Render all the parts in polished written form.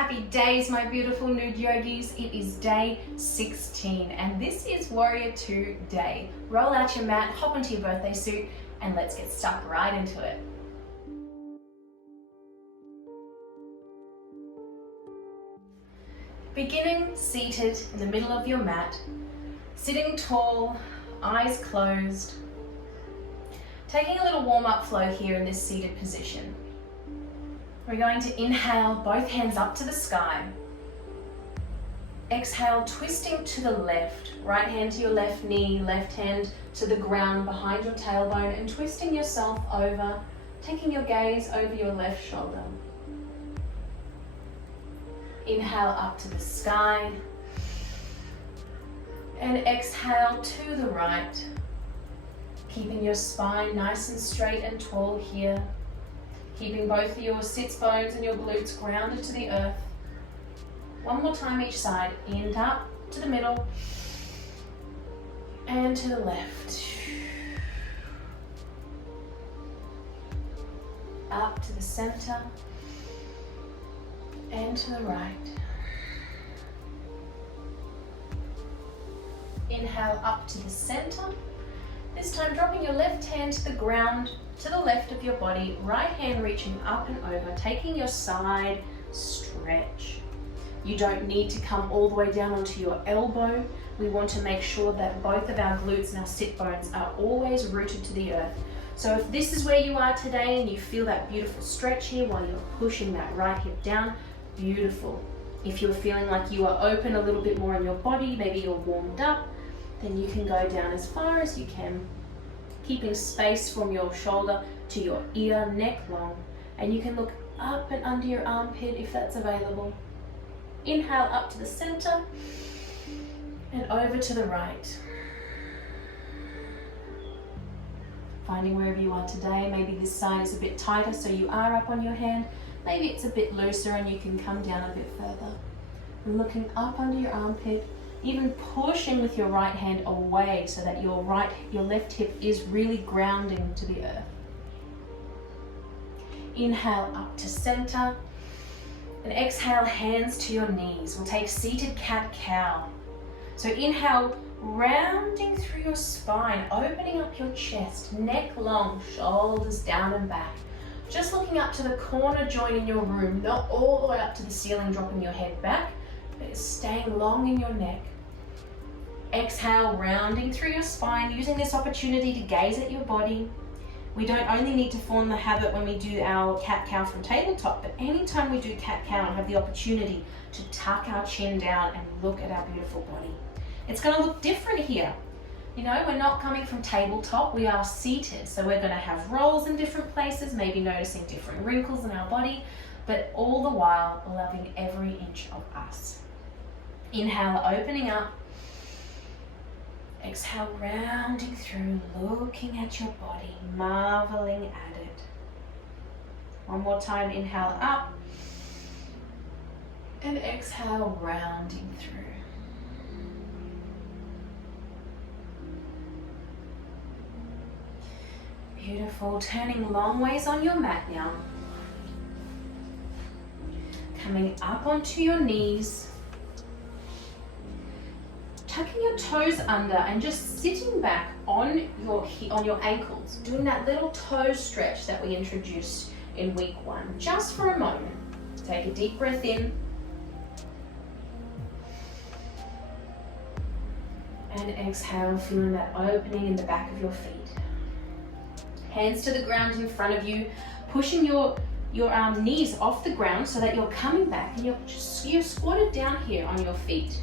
happy days, my beautiful nude yogis. It is day 16 and this is Warrior 2 day. Roll out your mat, hop into your birthday suit, and let's get stuck right into it. Beginning seated in the middle of your mat, sitting tall, eyes closed. Taking a little warm-up flow here in this seated position. We're going to inhale, both hands up to the sky. Exhale, twisting to the left. Right hand to your left knee, left hand to the ground behind your tailbone, and twisting yourself over, taking your gaze over your left shoulder. Inhale up to the sky. And exhale to the right. Keeping your spine nice and straight and tall here. Keeping both of your sits bones and your glutes grounded to the earth. One more time each side. In, up to the middle. And to the left. Up to the center. And to the right. Inhale up to the center. This time dropping your left hand to the ground, to the left of your body, right hand reaching up and over, taking your side stretch. You don't need to come all the way down onto your elbow. We want to make sure that both of our glutes and our sit bones are always rooted to the earth. So if this is where you are today and you feel that beautiful stretch here while you're pushing that right hip down, beautiful. If you're feeling like you are open a little bit more in your body, maybe you're warmed up, then you can go down as far as you can, keeping space from your shoulder to your ear, neck long, and you can look up and under your armpit if that's available. Inhale up to the center and over to the right. Finding wherever you are today, maybe this side is a bit tighter so you are up on your hand, maybe it's a bit looser and you can come down a bit further. And looking up under your armpit, even pushing with your right hand away so that your left hip is really grounding to the earth. Inhale up to center and exhale, hands to your knees. We'll take seated cat-cow. So inhale, rounding through your spine, opening up your chest, neck long, shoulders down and back. Just looking up to the corner joint in your room, not all the way up to the ceiling, dropping your head back, but staying long in your neck. Exhale, rounding through your spine, using this opportunity to gaze at your body. We don't only need to form the habit when we do our cat-cow from tabletop, but anytime we do cat-cow and have the opportunity to tuck our chin down and look at our beautiful body. It's going to look different here. You know, we're not coming from tabletop, we are seated. So we're going to have rolls in different places, maybe noticing different wrinkles in our body, but all the while loving every inch of us. Inhale, opening up. Exhale, rounding through, looking at your body, marveling at it. One more time, inhale up. And exhale, rounding through. Beautiful, turning long ways on your mat now. Coming up onto your knees. Tucking your toes under and just sitting back on your ankles, doing that little toe stretch that we introduced in week 1, just for a moment. Take a deep breath in. And exhale, feeling that opening in the back of your feet. Hands to the ground in front of you, pushing your knees off the ground so that you're coming back and you're squatted down here on your feet.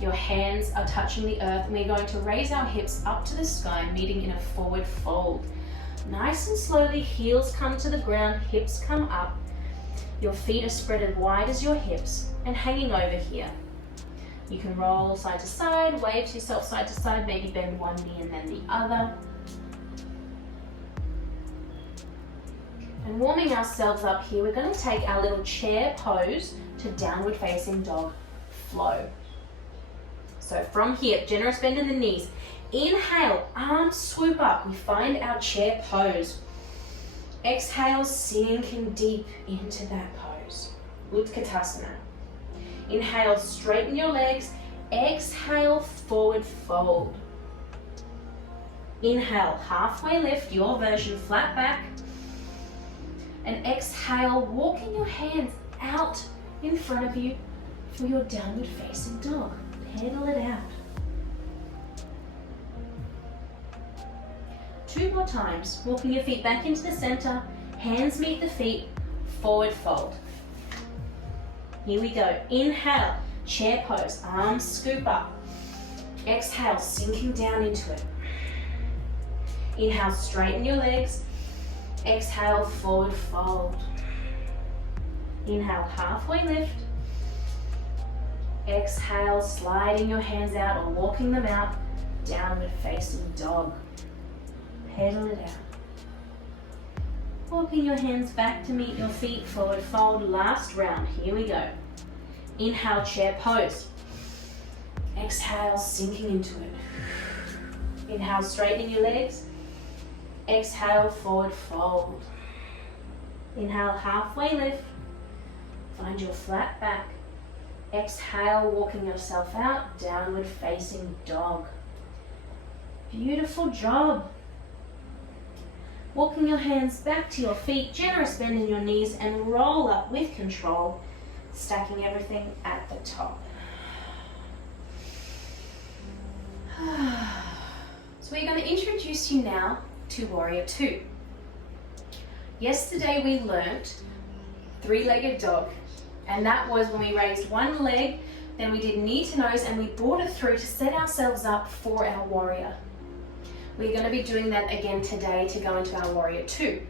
Your hands are touching the earth and we're going to raise our hips up to the sky, meeting in a forward fold. Nice and slowly, heels come to the ground, hips come up. Your feet are spread as wide as your hips and hanging over here. You can roll side to side, wave to yourself side to side, maybe bend one knee and then the other. And warming ourselves up here, we're going to take our little chair pose to downward facing dog flow. So from here, generous bend in the knees. Inhale, arms swoop up. We find our chair pose. Exhale, sinking deep into that pose. Utkatasana. Inhale, straighten your legs. Exhale, forward fold. Inhale, halfway lift, your version, flat back. And exhale, walking your hands out in front of you for your downward facing dog. Pedal it out. 2 more times, walking your feet back into the center, hands meet the feet, forward fold. Here we go. Inhale, chair pose, arms scoop up. Exhale, sinking down into it. Inhale, straighten your legs. Exhale, forward fold. Inhale, halfway lift. Exhale, sliding your hands out or walking them out, downward facing dog. Pedal it out. Walking your hands back to meet your feet, forward fold, last round. Here we go. Inhale, chair pose. Exhale, sinking into it. Inhale, straightening your legs. Exhale, forward fold. Inhale, halfway lift. Find your flat back. Exhale, walking yourself out, downward facing dog. Beautiful job. Walking your hands back to your feet, generous bend in your knees, and roll up with control, stacking everything at the top. So we're going to introduce you now to Warrior II. Yesterday we learnt 3-legged dog, and that was when we raised one leg, then we did knee to nose, and we brought it through to set ourselves up for our warrior. We're going to be doing that again today to go into our Warrior II.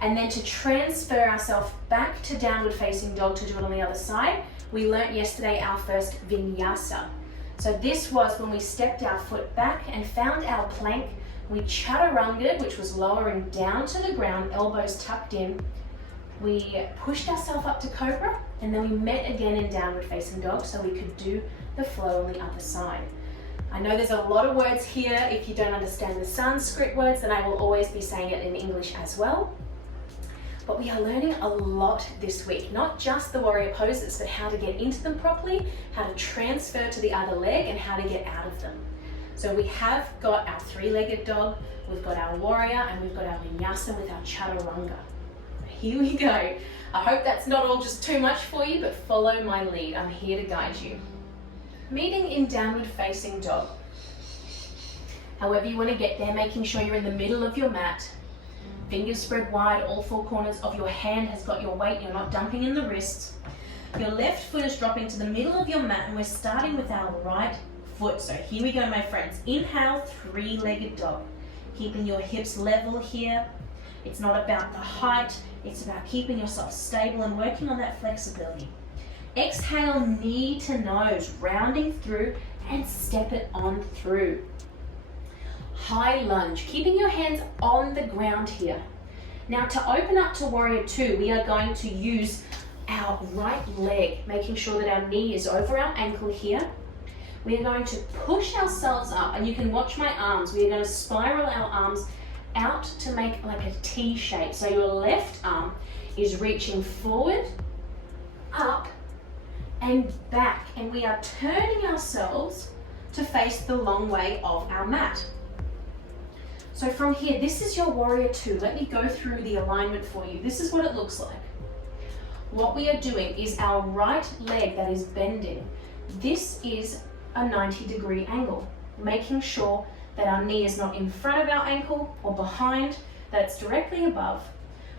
And then to transfer ourselves back to downward facing dog to do it on the other side, we learnt yesterday our first Vinyasa. So this was when we stepped our foot back and found our plank. We chaturanga'd, which was lowering down to the ground, elbows tucked in. We pushed ourselves up to cobra, and then we met again in downward facing dog so we could do the flow on the other side. I know there's a lot of words here. If you don't understand the Sanskrit words, then I will always be saying it in English as well. But we are learning a lot this week, not just the warrior poses, but how to get into them properly, how to transfer to the other leg, and how to get out of them. So we have got our 3-legged dog, we've got our warrior, and we've got our vinyasa with our chaturanga. Here we go. I hope that's not all just too much for you, but follow my lead. I'm here to guide you. Meeting in downward facing dog. However you want to get there, making sure you're in the middle of your mat. Fingers spread wide, all 4 corners of your hand has got your weight, you're not dumping in the wrists. Your left foot is dropping to the middle of your mat, and we're starting with our right foot. So here we go, my friends. Inhale, 3-legged dog. Keeping your hips level here. It's not about the height, it's about keeping yourself stable and working on that flexibility. Exhale, knee to nose, rounding through, and step it on through. High lunge, keeping your hands on the ground here. Now to open up to Warrior II, we are going to use our right leg, making sure that our knee is over our ankle here. We are going to push ourselves up, and you can watch my arms. We are going to spiral our arms out to make like a T shape. So your left arm is reaching forward, up, and back, and we are turning ourselves to face the long way of our mat. So from here, this is your Warrior II. Let me go through the alignment for you. This is what it looks like. What we are doing is our right leg that is bending. This is a 90-degree angle, making sure that our knee is not in front of our ankle or behind, that it's directly above.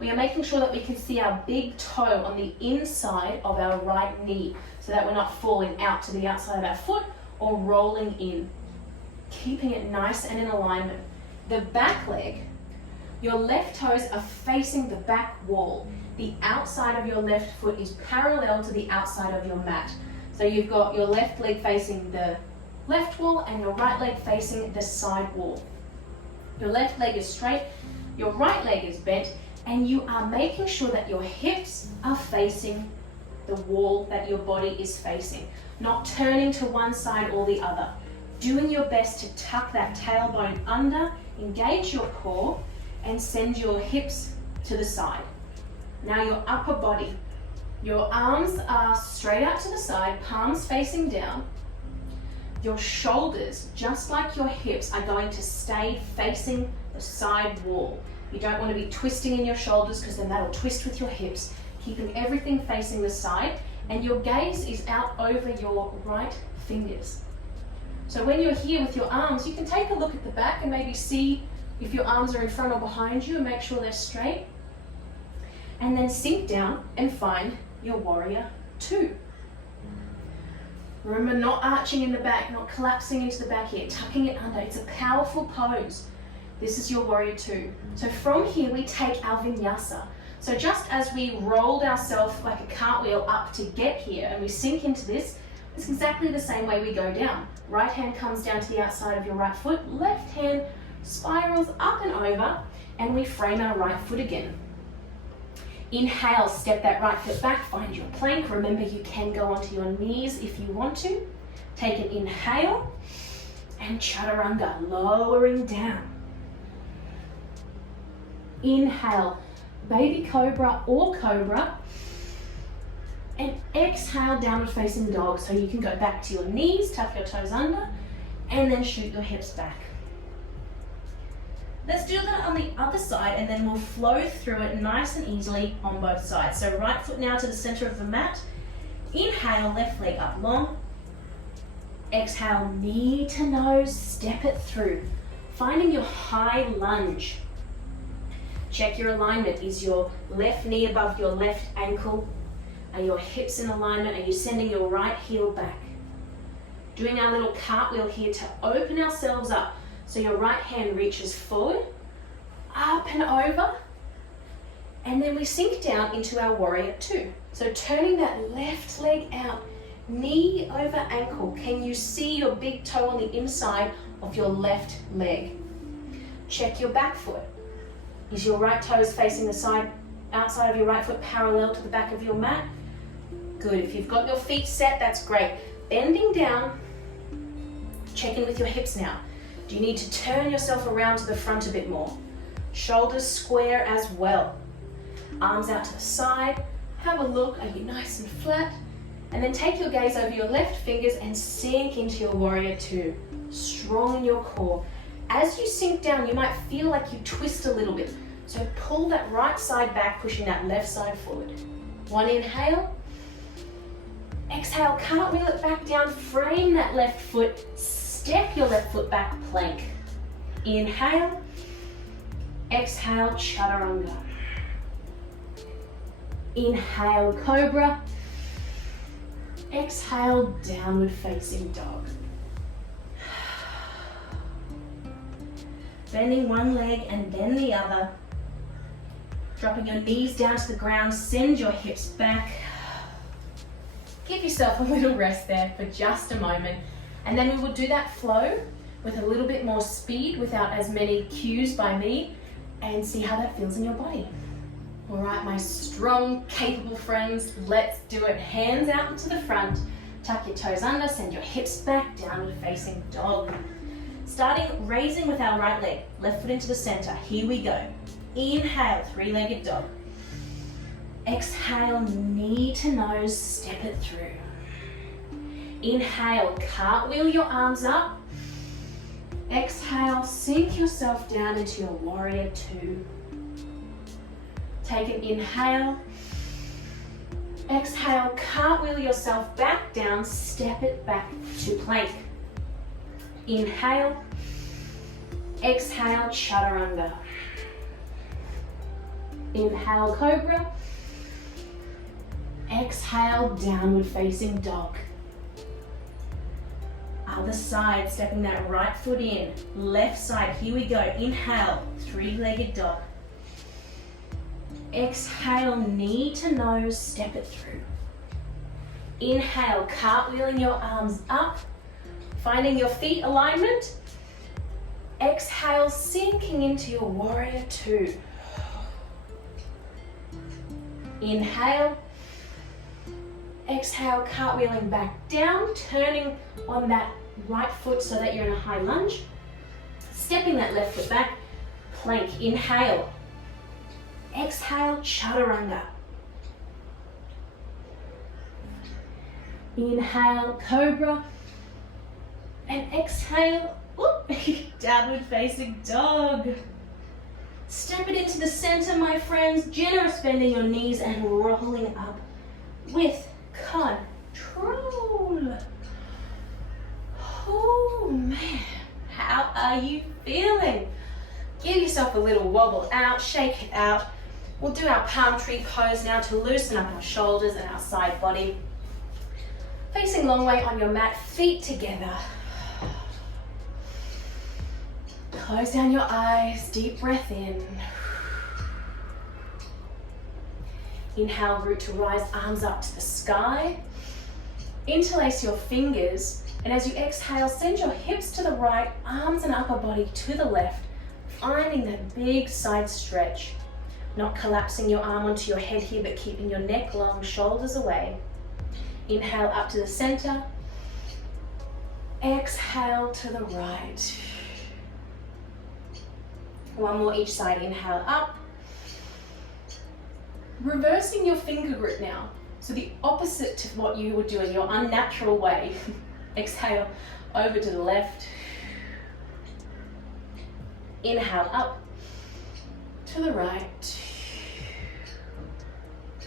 We are making sure that we can see our big toe on the inside of our right knee so that we're not falling out to the outside of our foot or rolling in. Keeping it nice and in alignment. The back leg, your left toes are facing the back wall. The outside of your left foot is parallel to the outside of your mat. So you've got your left leg facing the left wall and your right leg facing the side wall. Your left leg is straight, your right leg is bent, and you are making sure that your hips are facing the wall that your body is facing, not turning to one side or the other. Doing your best to tuck that tailbone under, engage your core, and send your hips to the side. Now your upper body. Your arms are straight out to the side, palms facing down. Your shoulders, just like your hips, are going to stay facing the side wall. You don't want to be twisting in your shoulders because then that'll twist with your hips. Keeping everything facing the side, and your gaze is out over your right fingers. So when you're here with your arms, you can take a look at the back and maybe see if your arms are in front or behind you and make sure they're straight. And then sink down and find your warrior two. Remember, not arching in the back, not collapsing into the back here, tucking it under. It's a powerful pose. This is your warrior two. So from here, we take our vinyasa. So just as we rolled ourselves like a cartwheel up to get here and we sink into this, it's exactly the same way we go down. Right hand comes down to the outside of your right foot, left hand spirals up and over, and we frame our right foot again. Inhale, step that right foot back, find your plank. Remember, you can go onto your knees if you want to. Take an inhale and chaturanga, lowering down. Inhale, baby cobra or cobra. And exhale, downward facing dog. So you can go back to your knees, tuck your toes under, and then shoot your hips back. Let's do that on the other side, and then we'll flow through it nice and easily on both sides. So right foot now to the center of the mat. Inhale, left leg up long. Exhale, knee to nose, step it through. Finding your high lunge. Check your alignment. Is your left knee above your left ankle? Are your hips in alignment? Are you sending your right heel back? Doing our little cartwheel here to open ourselves up. So your right hand reaches forward, up and over, and then we sink down into our warrior two. So turning that left leg out, knee over ankle. Can you see your big toe on the inside of your left leg? Check your back foot. Is your right toes facing the side, outside of your right foot parallel to the back of your mat? Good. If you've got your feet set, that's great. Bending down, check in with your hips now. Do you need to turn yourself around to the front a bit more? Shoulders square as well. Arms out to the side. Have a look. Are you nice and flat? And then take your gaze over your left fingers and sink into your warrior two. Strong in your core. As you sink down, you might feel like you twist a little bit. So pull that right side back, pushing that left side forward. One inhale. Exhale, cartwheel it back down. Frame that left foot. Step your left foot back, plank. Inhale. Exhale, chaturanga. Inhale, cobra. Exhale, downward facing dog. Bending one leg and then the other. Dropping your knees down to the ground, send your hips back. Give yourself a little rest there for just a moment. And then we will do that flow with a little bit more speed without as many cues by me, and see how that feels in your body. All right, my strong, capable friends, let's do it. Hands out into the front, tuck your toes under, send your hips back, downward facing dog. Starting raising with our right leg, left foot into the center. Here we go. Inhale, three-legged dog. Exhale, knee to nose, step it through. Inhale, cartwheel your arms up. Exhale, sink yourself down into your warrior two. Take an inhale. Exhale, cartwheel yourself back down, step it back to plank. Inhale. Exhale, chaturanga. Inhale, cobra. Exhale, downward facing dog. Other side, stepping that right foot in. Left side, here we go. Inhale, three-legged dog. Exhale, knee to nose, step it through. Inhale, cartwheeling your arms up, finding your feet alignment. Exhale, sinking into your warrior two. Inhale. Exhale, cartwheeling back down, turning on that right foot so that you're in a high lunge. Stepping that left foot back, plank. Inhale. Exhale, chaturanga. Inhale, cobra. And exhale, downward facing dog. Step it into the center, my friends. Generous bending your knees and rolling up with control. Oh man, how are you feeling? Give yourself a little wobble out, shake it out. We'll do our palm tree pose now to loosen up our shoulders and our side body. Facing long way on your mat, feet together. Close down your eyes, deep breath in. Inhale, root to rise, arms up to the sky. Interlace your fingers, and as you exhale, send your hips to the right, arms and upper body to the left, finding that big side stretch. Not collapsing your arm onto your head here, but keeping your neck long, shoulders away. Inhale up to the center. Exhale to the right. One more each side. Inhale up. Reversing your finger grip now. So the opposite to what you would do in your unnatural way. Exhale over to the left. Inhale up to the right.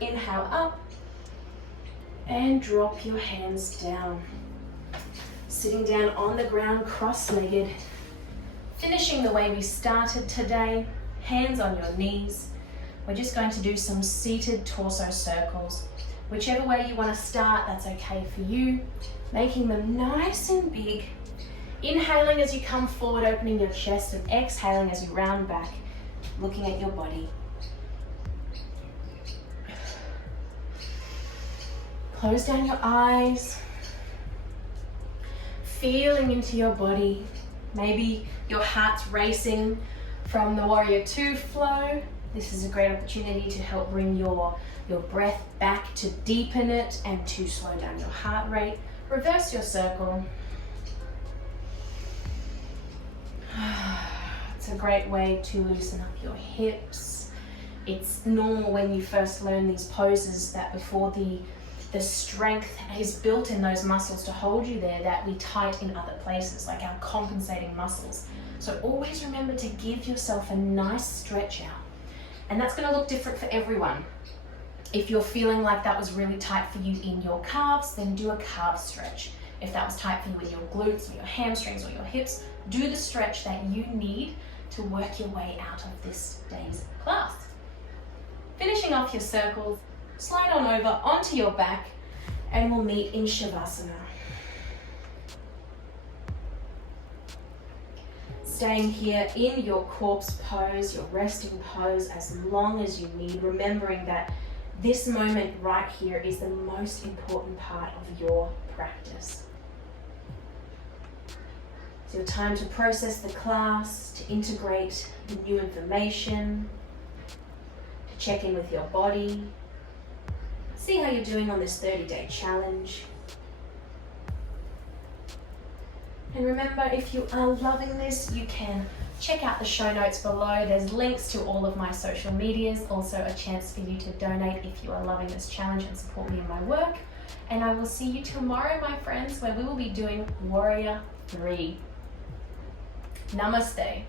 Inhale up and drop your hands down. Sitting down on the ground, cross-legged. Finishing the way we started today, hands on your knees. We're just going to do some seated torso circles. Whichever way you want to start, that's okay for you. Making them nice and big. Inhaling as you come forward, opening your chest, and exhaling as you round back, looking at your body. Close down your eyes. Feeling into your body. Maybe your heart's racing from the Warrior II flow. This is a great opportunity to help bring your breath back, to deepen it and to slow down your heart rate. Reverse your circle. It's a great way to loosen up your hips. It's normal when you first learn these poses that before the strength is built in those muscles to hold you there, that we tighten other places, like our compensating muscles. So always remember to give yourself a nice stretch out. And that's going to look different for everyone. If you're feeling like that was really tight for you in your calves, then do a calf stretch. If that was tight for you in your glutes or your hamstrings or your hips, do the stretch that you need to work your way out of this day's class. Finishing off your circles, slide on over onto your back and we'll meet in Shavasana. Staying here in your corpse pose, your resting pose, as long as you need, remembering that this moment right here is the most important part of your practice. It's your time to process the class, to integrate the new information, to check in with your body, see how you're doing on this 30-day challenge. And remember, if you are loving this, you can check out the show notes below. There's links to all of my social medias, also a chance for you to donate if you are loving this challenge and support me in my work. And I will see you tomorrow, my friends, where we will be doing Warrior 3. Namaste.